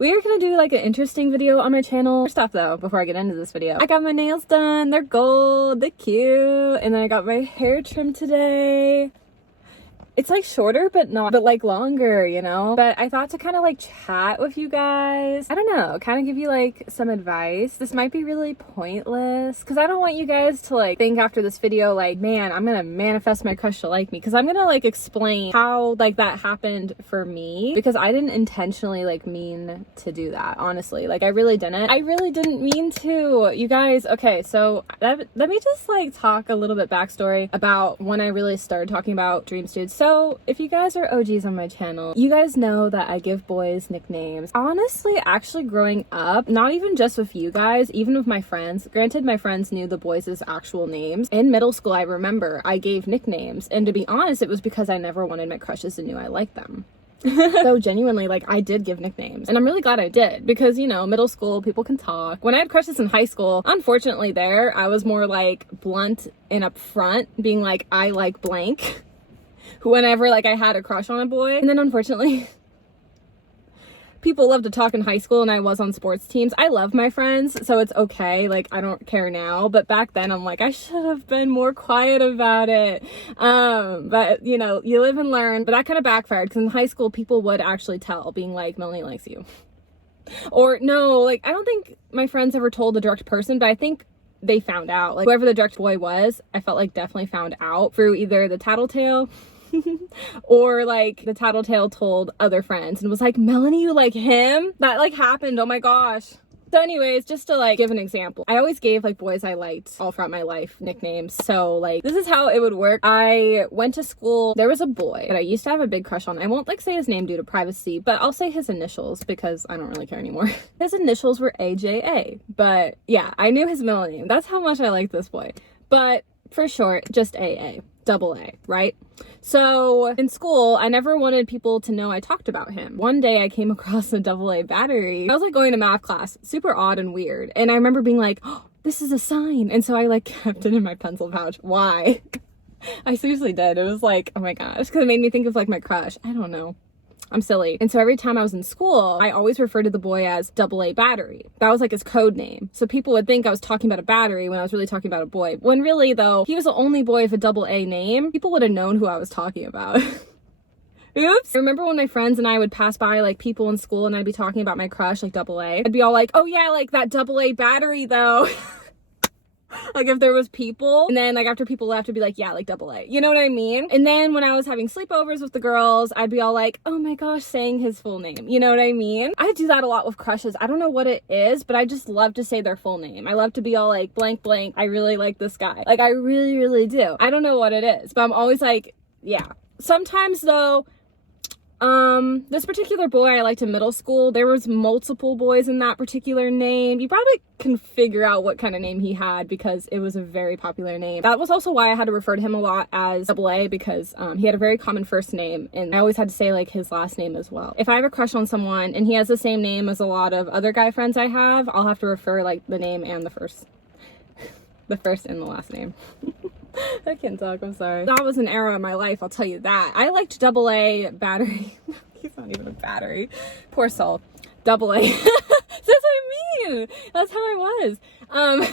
We are gonna do like an interesting video on my channel. First off though, before I get into this video, I got my nails done. They're gold, they're cute. And then I got my hair trimmed today. It's like shorter, but like longer, you know? But I thought to kind of like chat with you guys. I don't know, kind of give you like some advice. This might be really pointless because I don't want you guys to like think after this video like, man, I'm gonna manifest my crush to like me, because I'm gonna like explain how like that happened for me, because I didn't intentionally like mean to do that, honestly. Like I really didn't mean to, you guys. Okay, so let me just like talk a little bit backstory about when I really started talking about dreams, dude. So if you guys are OGs on my channel, you guys know that I give boys nicknames. Honestly, actually growing up, not even just with you guys, even with my friends, granted my friends knew the boys' actual names. In middle school, I remember I gave nicknames, and to be honest, it was because I never wanted my crushes to know I liked them. So genuinely, like, I did give nicknames, and I'm really glad I did, because, you know, middle school, people can talk. When I had crushes in high school, unfortunately there, I was more like blunt and upfront, being like, I like blank. Whenever like I had a crush on a boy. And then unfortunately people love to talk in high school, and I was on sports teams. I love my friends, so it's okay, like I don't care now, but back then I'm like, I should have been more quiet about it. But you know, you live and learn. But that kind of backfired, because in high school people would actually tell, being like, Melanie likes you. Or no, like I don't think my friends ever told the direct person, but I think they found out. Like whoever the direct boy was, I felt like definitely found out through either the tattletale or like the tattletale told other friends and was like, Melanie, you like him? That like happened. Oh my gosh. So anyways, just to like give an example, I always gave like boys I liked all throughout my life nicknames. So like this is how it would work. I went to school. There was a boy that I used to have a big crush on. I won't like say his name due to privacy, but I'll say his initials because I don't really care anymore. His initials were AJA, but yeah, I knew his middle name. That's how much I liked this boy. But for short, just AA. Double A, right? So in school, I never wanted people to know I talked about him. One day I came across a AA battery. I was like going to math class, super odd and weird. And I remember being like, oh, this is a sign. And so I like kept it in my pencil pouch. Why? I seriously did. It was like, oh my gosh, because it made me think of like my crush. I don't know. I'm silly. And so every time I was in school, I always referred to the boy as AA battery. That was like his code name. So people would think I was talking about a battery when I was really talking about a boy. When really though, he was the only boy with a AA name. People would have known who I was talking about. Oops. I remember when my friends and I would pass by like people in school and I'd be talking about my crush, like AA. I'd be all like, oh yeah, like that AA battery though. Like if there was people, and then like after people left, it'd be like, yeah, like AA, you know what I mean? And then when I was having sleepovers with the girls, I'd be all like, oh my gosh, saying his full name, you know what I mean? I do that a lot with crushes. I don't know what it is, but I just love to say their full name. I love to be all like, blank blank, I really like this guy. Like I really, really do. I don't know what it is, but I'm always like, yeah. Sometimes though, this particular boy I liked in middle school, there was multiple boys in that particular name. You probably can figure out what kind of name he had because it was a very popular name. That was also why I had to refer to him a lot as AA, because he had a very common first name, and I always had to say like his last name as well. If I have a crush on someone and he has the same name as a lot of other guy friends I have, I'll have to refer like the name and the first and the last name. I can't talk, I'm sorry. That was an era of my life, I'll tell you that. I liked AA battery. He's not even a battery. Poor soul. AA. That's what I mean. That's how I was.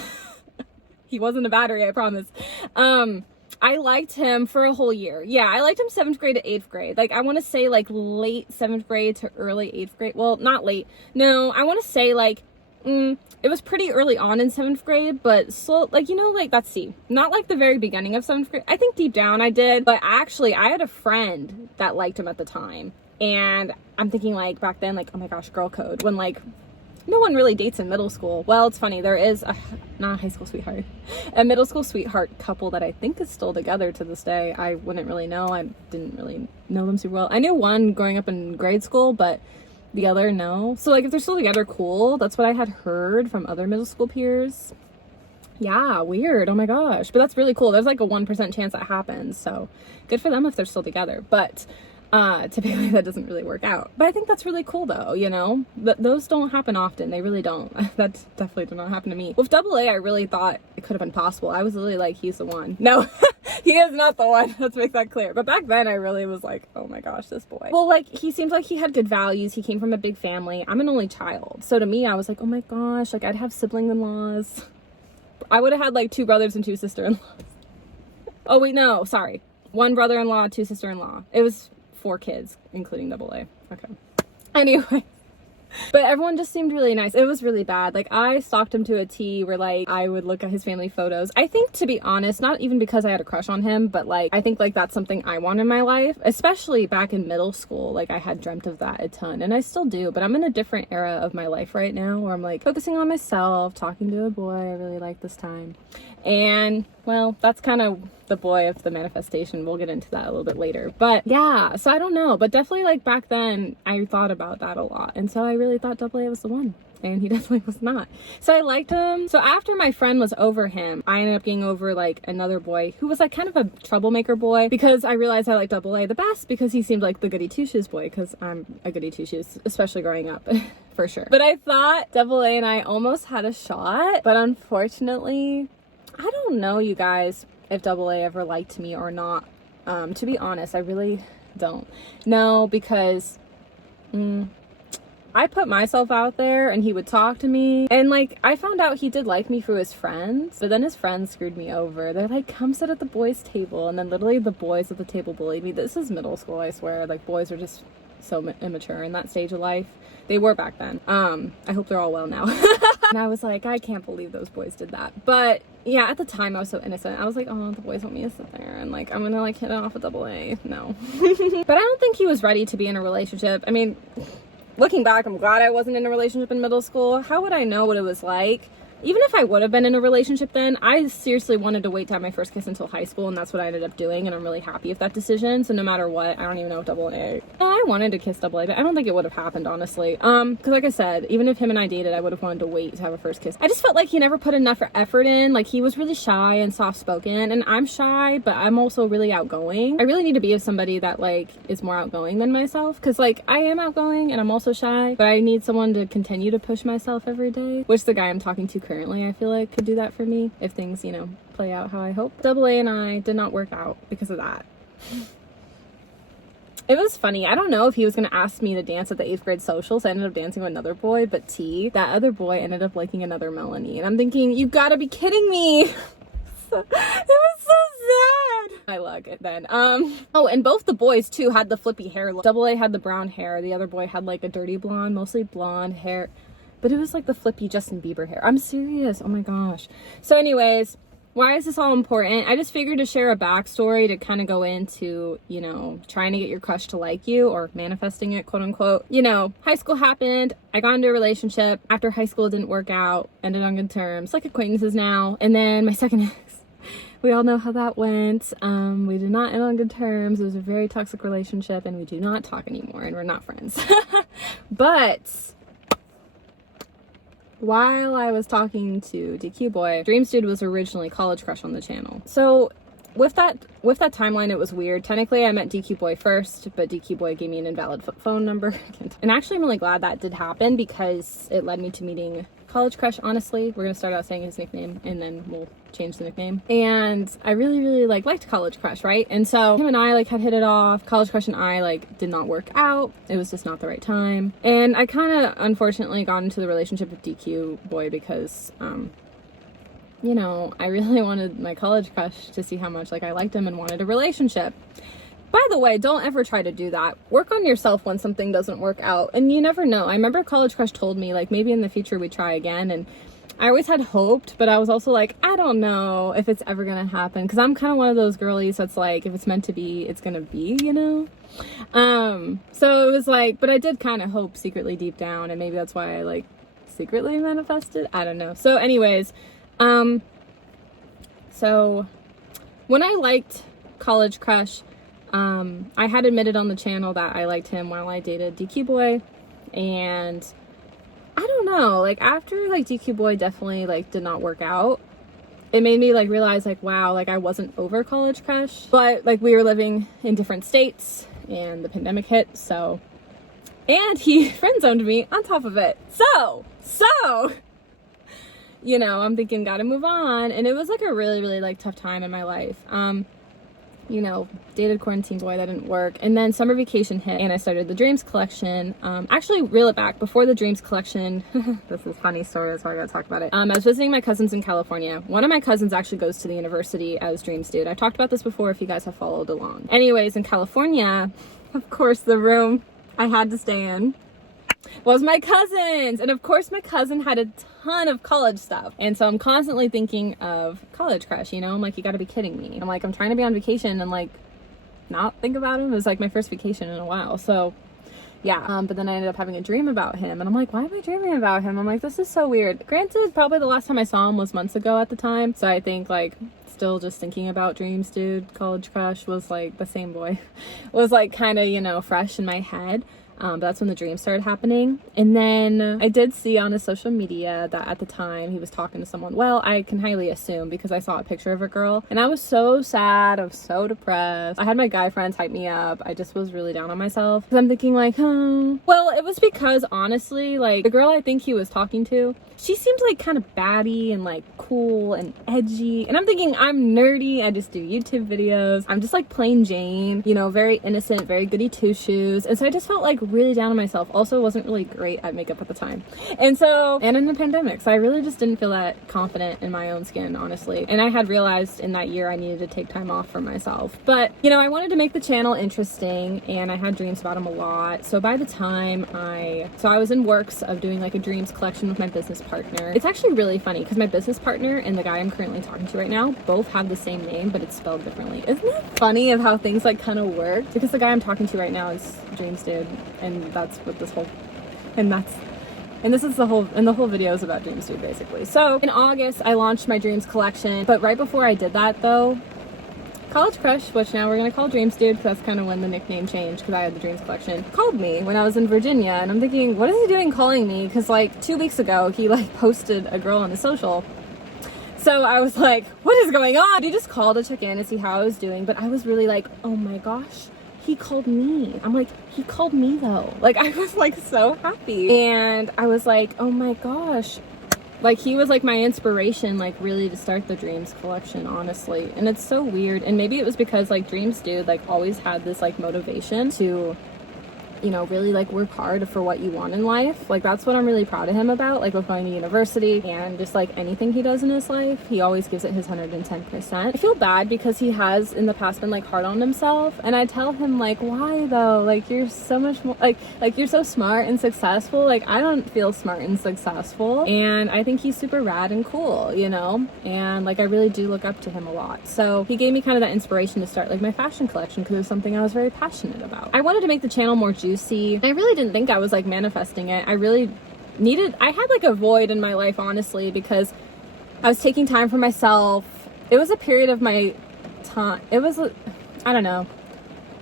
He wasn't a battery, I promise. I liked him for a whole year. Yeah, I liked him 7th grade to 8th grade. Like, I want to say like late 7th grade to early 8th grade. Well, not late. No, I want to say like, it was pretty early on in 7th grade, but slow, like, you know, like, let's see, not like the very beginning of 7th grade. I think deep down I did, but actually I had a friend that liked him at the time. And I'm thinking like back then, like, oh my gosh, girl code, when like no one really dates in middle school. Well, it's funny, there is not a high school sweetheart, a middle school sweetheart couple that I think is still together to this day. I wouldn't really know. I didn't really know them super well. I knew one growing up in grade school, but the other, no. So like if they're still together, cool. That's what I had heard from other middle school peers. Yeah, weird. Oh my gosh. But that's really cool. There's like a 1% chance that happens. So good for them if they're still together. But Typically that doesn't really work out. But I think that's really cool though, you know? But those don't happen often. They really don't. That definitely did not happen to me. With Double A, I really thought it could have been possible. I was really like, he's the one. No, he is not the one. Let's make that clear. But back then I really was like, oh my gosh, this boy. Well, like, he seems like he had good values. He came from a big family. I'm an only child. So to me, I was like, oh my gosh, like I'd have sibling-in-laws. I would have had like 2 brothers and 2 sister-in-laws. Oh wait, no, sorry. 1 brother-in-law, 2 sister-in-law. It was 4 kids, including Double A. Okay. Anyway. But everyone just seemed really nice. It was really bad. Like, I stalked him to a T where, like, I would look at his family photos. I think, to be honest, not even because I had a crush on him, but, like, I think, like, that's something I want in my life. Especially back in middle school. Like, I had dreamt of that a ton. And I still do. But I'm in a different era of my life right now where I'm, like, focusing on myself, talking to a boy I really like this time. And, well, that's kind of the boy of the manifestation. We'll get into that a little bit later. But yeah, so I don't know. But definitely, like, back then, I thought about that a lot. And so I really thought Double A was the one. And he definitely was not. So I liked him. So after my friend was over him, I ended up getting over, like, another boy who was, like, kind of a troublemaker boy. Because I realized I liked Double A the best because he seemed like the goody two-shoes boy. Because I'm a goody two-shoes, especially growing up. For sure. But I thought Double A and I almost had a shot. But unfortunately, I don't know, you guys, if Double A ever liked me or not. To be honest, I really don't. No, because I put myself out there and he would talk to me. And, like, I found out he did like me through his friends. But then his friends screwed me over. They're like, come sit at the boys' table. And then literally the boys at the table bullied me. This is middle school, I swear. Like, boys are just so immature in that stage of life. They were back then. I hope they're all well now. And I was like, I can't believe those boys did that. But yeah, at the time I was so innocent. I was like, oh, the boys want me to sit there and, like, I'm gonna, like, hit it off with Double A. No. But I don't think he was ready to be in a relationship. I mean, looking back, I'm glad I wasn't in a relationship in middle school. How would I know what it was like? Even if I would have been in a relationship then, I seriously wanted to wait to have my first kiss until high school, and that's what I ended up doing, and I'm really happy with that decision. So no matter what, I don't even know if Double A... I wanted to kiss Double A, but I don't think it would have happened, honestly. Because like I said, even if him and I dated, I would have wanted to wait to have a first kiss. I just felt like he never put enough effort in. Like, he was really shy and soft-spoken, and I'm shy, but I'm also really outgoing. I really need to be with somebody that, like, is more outgoing than myself, because, like, I am outgoing, and I'm also shy, but I need someone to continue to push myself every day, which the guy I'm talking to currently, I feel like, could do that for me if things, you know, play out how I hope. Double A and I did not work out because of that. It was funny. I don't know if he was going to ask me to dance at the 8th grade social, so I ended up dancing with another boy, but T, that other boy, ended up liking another Melanie. And I'm thinking, you gotta be kidding me. It was so sad. I like it then. Oh, and both the boys too had the flippy hair look. Double A had the brown hair. The other boy had, like, a dirty blonde, mostly blonde hair. But it was like the flippy Justin Bieber hair. I'm serious. Oh my gosh. So anyways, why is this all important? I just figured to share a backstory to kind of go into, you know, trying to get your crush to like you, or manifesting it, quote unquote. You know, high school happened. I got into a relationship. After high school, it didn't work out. Ended on good terms. Like acquaintances now. And then my second ex, we all know how that went. We did not end on good terms. It was a very toxic relationship, and we do not talk anymore, and we're not friends. But while I was talking to DQ Boy, Dreams Dude was originally College Crush on the channel. So with that timeline, it was weird. Technically, I met DQ Boy first, but DQ Boy gave me an invalid phone number. And actually, I'm really glad that did happen because it led me to meeting College Crush, honestly. We're gonna start out saying his nickname and then we'll change the nickname. And I really, really liked College Crush, right? And so him and I had hit it off. College Crush and I did not work out. It was just not the right time. And I kind of unfortunately got into the relationship with DQ Boy because you know, I really wanted my College Crush to see how much I liked him and wanted a relationship. By the way, don't ever try to do that. Work on yourself when something doesn't work out. And you never know. I remember College Crush told me, maybe in the future we try again. And I always had hoped, but I was also I don't know if it's ever going to happen. Because I'm kind of one of those girlies that's if it's meant to be, it's going to be, you know? So it was but I did kind of hope secretly deep down. And maybe that's why I, secretly manifested. I don't know. So anyways, so when I liked College Crush, I had admitted on the channel that I liked him while I dated DQ Boy, and I don't know, after DQ Boy definitely did not work out, it made me realize wow, I wasn't over College Crush, but we were living in different states, and the pandemic hit, so, and he friend zoned me on top of it. So, you know, I'm thinking, gotta move on. And it was like a really, really like tough time in my life. You know, dated quarantine boy, that didn't work. And then summer vacation hit and I started the Dreams collection. Actually, reel it back, before the Dreams collection, this is a funny story, so I gotta talk about it. I was visiting my cousins in California. One of my cousins actually goes to the university as Dreams Dude. I talked about this before if you guys have followed along. Anyways, in California, of course, the room I had to stay in was my cousin's, and of course my cousin had a ton of college stuff, and so I'm constantly thinking of college crush, you know. I'm like, you gotta be kidding me. I'm like, I'm trying to be on vacation and like not think about him. It was like my first vacation in a while, so yeah. But then I ended up having a dream about him, and I'm like, why am I dreaming about him? I'm like, this is so weird. Granted, probably the last time I saw him was months ago at the time, so I think like still just thinking about Dreams Dude, college crush was like the same boy was like kind of, you know, fresh in my head. But that's when the dream started happening. And then I did see on his social media that at the time he was talking to someone. Well, I can highly assume because I saw a picture of a girl and I was so sad. I was so depressed. I had my guy friends hype me up. I just was really down on myself because I'm thinking like, well, it was because honestly, like the girl I think he was talking to, she seems like kind of baddie and like cool and edgy. And I'm thinking I'm nerdy. I just do YouTube videos. I'm just like plain Jane, you know, very innocent, very goody two shoes. And so I just felt like really down on myself. Also wasn't really great at makeup at the time. And in the pandemic. So I really just didn't feel that confident in my own skin, honestly. And I had realized in that year I needed to take time off for myself. But, you know, I wanted to make the channel interesting and I had dreams about him a lot. So by the time I was in works of doing like a dreams collection with my business partner. It's actually really funny because my business partner and the guy I'm currently talking to right now both have the same name, but it's spelled differently. Isn't it funny of how things like kind of work? Because the guy I'm talking to right now is Dreams Dude, and that's what this whole, and this is the whole video is about Dreams Dude basically. So in August I launched my Dreams collection, but right before I did that though, College Crush, which now we're gonna call Dreams Dude because that's kind of when the nickname changed because I had the Dreams collection, called me when I was in Virginia, and I'm thinking, what is he doing calling me? Because like 2 weeks ago he like posted a girl on the social. So I was like, what is going on? He just called to check in and see how I was doing, but I was really like, oh my gosh, he called me. I'm like, he called me though. Like I was like so happy, and I was like, oh my gosh. Like he was like my inspiration, like really to start the Dreams collection, honestly. And it's so weird. And maybe it was because like Dreams Dude like always had this like motivation to, you know, really like work hard for what you want in life. Like that's what I'm really proud of him about, like with going to university and just like anything he does in his life, he always gives it his 110%. I feel bad because he has in the past been like hard on himself, and I tell him like, why though? Like you're so much more like you're so smart and successful. Like I don't feel smart and successful, and I think he's super rad and cool, you know, and like I really do look up to him a lot. So he gave me kind of that inspiration to start like my fashion collection because it was something I was very passionate about. I wanted to make the channel more juicy. I really didn't think I was like manifesting it. I had like a void in my life, honestly, because I was taking time for myself. It was a period of my time. It was, I don't know.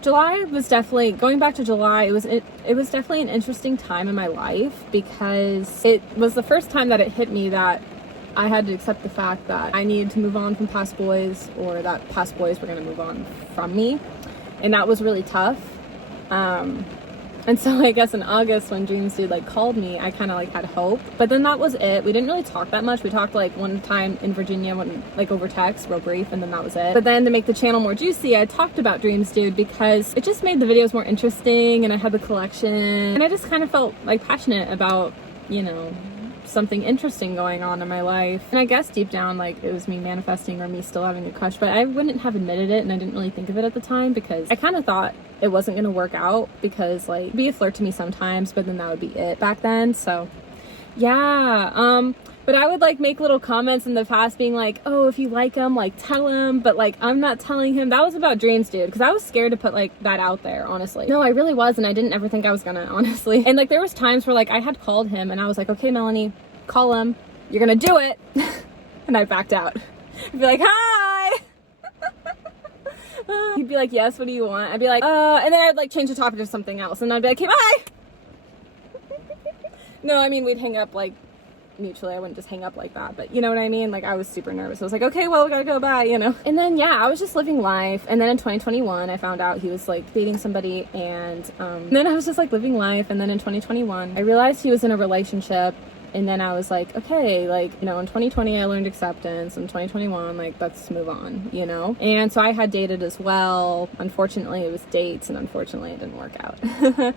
July was definitely, going back to July, it was definitely an interesting time in my life because it was the first time that it hit me that I had to accept the fact that I needed to move on from past boys, or that past boys were going to move on from me. And that was really tough. And so I guess in August when Dreams Dude like called me, I kind of like had hope, but then that was it. We didn't really talk that much. We talked like one time in Virginia when like over text, real brief, and then that was it. But then to make the channel more juicy, I talked about Dreams Dude because it just made the videos more interesting, and I had the collection, and I just kind of felt like passionate about, you know, something interesting going on in my life. And I guess deep down like it was me manifesting or me still having a crush, but I wouldn't have admitted it, and I didn't really think of it at the time because I kind of thought it wasn't gonna work out because like be a flirt to me sometimes, but then that would be it back then. So yeah, but I would like make little comments in the past being like, oh, if you like him, like tell him, but like I'm not telling him. That was about Dreams Dude because I was scared to put like that out there, honestly. No, I really was, and I didn't ever think I was gonna, honestly. And like there was times where like I had called him and I was like, okay, Melanie, call him, you're gonna do it. And I backed out. I'd be like, hi. He'd be like, yes, what do you want? I'd be like, and then I'd like change the topic to something else, and I'd be like, okay, bye. No, I mean, we'd hang up like mutually. I wouldn't just hang up like that, but you know what I mean? Like, I was super nervous. I was like, okay, well, we gotta go, bye, you know? And then, yeah, I was just living life. And then in 2021, I found out he was like dating somebody, and then I was just like living life. And then in 2021, I realized he was in a relationship. And then I was like, okay, like, you know, in 2020, I learned acceptance. In 2021, like, let's move on, you know? And so I had dated as well. Unfortunately, it was dates, and unfortunately, it didn't work out.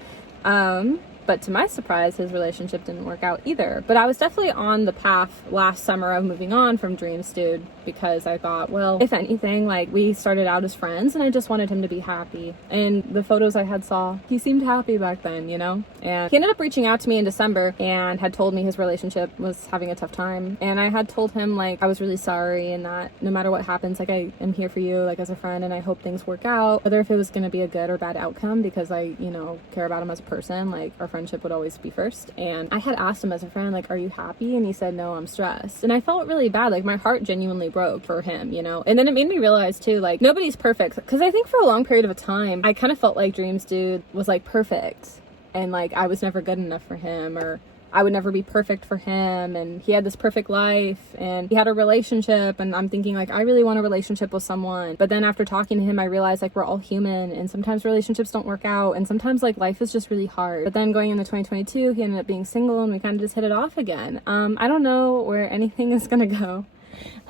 But to my surprise, his relationship didn't work out either. But I was definitely on the path last summer of moving on from Dreams Dude, because I thought, well, if anything, like, we started out as friends and I just wanted him to be happy. And the photos I had saw, he seemed happy back then, you know? And he ended up reaching out to me in December and had told me his relationship was having a tough time. And I had told him, like, I was really sorry, and that no matter what happens, like, I am here for you, like, as a friend, and I hope things work out, whether if it was going to be a good or bad outcome, because I, you know, care about him as a person. Like, our friendship would always be first. And I had asked him as a friend, like, are you happy? And he said, no, I'm stressed. And I felt really bad. Like, my heart genuinely broke for him, you know? And then it made me realize too, like, nobody's perfect. Because I think for a long period of time, I kind of felt like Dreams Dude was like perfect, and like I was never good enough for him, or I would never be perfect for him, and he had this perfect life, and he had a relationship, and I'm thinking, like, I really want a relationship with someone. But then after talking to him, I realized, like, we're all human, and sometimes relationships don't work out, and sometimes, like, life is just really hard. But then going into 2022, he ended up being single, and we kind of just hit it off again. I don't know where anything is gonna go.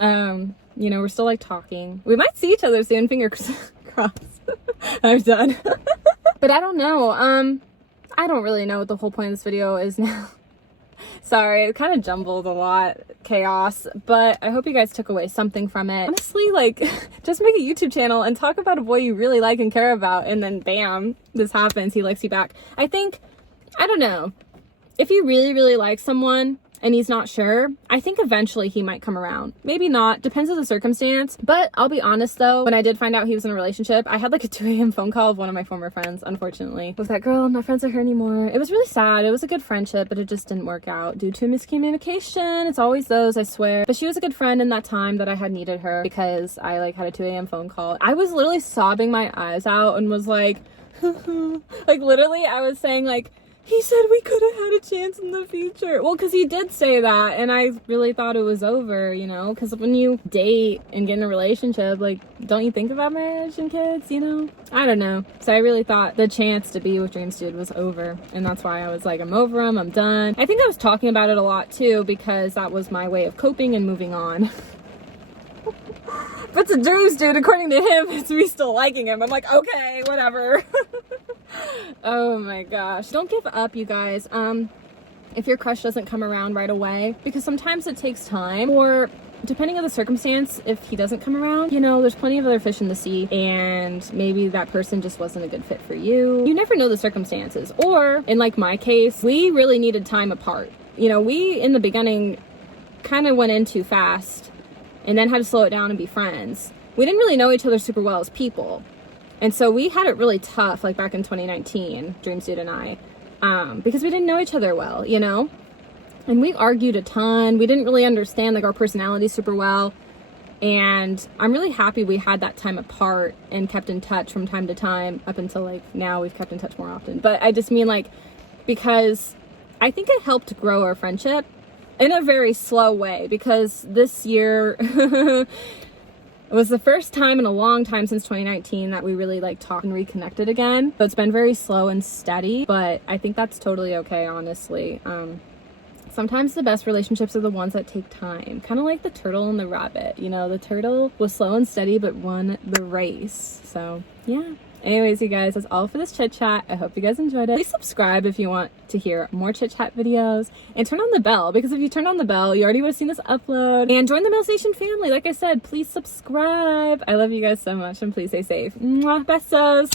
You know, we're still, like, talking. We might see each other soon, fingers crossed. I'm done. But I don't know. I don't really know what the whole point of this video is now. Sorry, it kind of jumbled a lot, chaos, but I hope you guys took away something from it. Honestly, like, just make a YouTube channel and talk about a boy you really like and care about, and then bam, this happens, he likes you back. I don't know, if you really, really like someone and he's not sure, I think eventually he might come around. Maybe not, depends on the circumstance. But I'll be honest though, when I did find out he was in a relationship, I had like a 2 a.m. phone call of one of my former friends, unfortunately, with that girl. Not friends with her anymore. It was really sad. It was a good friendship, but it just didn't work out due to miscommunication. It's always those, I swear. But she was a good friend in that time that I had needed her, because I like had a 2 a.m. phone call. I was literally sobbing my eyes out and was like, like literally I was saying like, he said we could have had a chance in the future. Well, because he did say that, and I really thought it was over, you know? Because when you date and get in a relationship, like, don't you think about marriage and kids, you know? I don't know. So I really thought the chance to be with Dreams Dude was over, and that's why I was like, I'm over him, I'm done. I think I was talking about it a lot, too, because that was my way of coping and moving on. But to Dreams Dude, according to him, it's me still liking him. I'm like, okay, whatever. Oh my gosh. Don't give up, you guys. If your crush doesn't come around right away, because sometimes it takes time, or depending on the circumstance, if he doesn't come around, you know, there's plenty of other fish in the sea, and maybe that person just wasn't a good fit for you. You never know the circumstances. Or in like my case, we really needed time apart. You know, we in the beginning kind of went in too fast and then had to slow it down and be friends. We didn't really know each other super well as people. And so we had it really tough, like back in 2019, Dreams Dude and I, because we didn't know each other well, you know? And we argued a ton. We didn't really understand like our personalities super well. And I'm really happy we had that time apart and kept in touch from time to time, up until like now we've kept in touch more often. But I just mean like, because I think it helped grow our friendship in a very slow way, because this year it was the first time in a long time since 2019 that we really like talked and reconnected again. So it's been very slow and steady, but I think that's totally okay, honestly. Sometimes the best relationships are the ones that take time. Kind of like the turtle and the rabbit. You know, the turtle was slow and steady, but won the race. So yeah. Anyways, you guys, that's all for this chit chat. I hope you guys enjoyed it. Please subscribe if you want to hear more chit chat videos, and turn on the bell, because if you turn on the bell, you already would have seen this upload. And join the Mills Nation family. Like I said, please subscribe. I love you guys so much, and please stay safe. Mwah, bestos.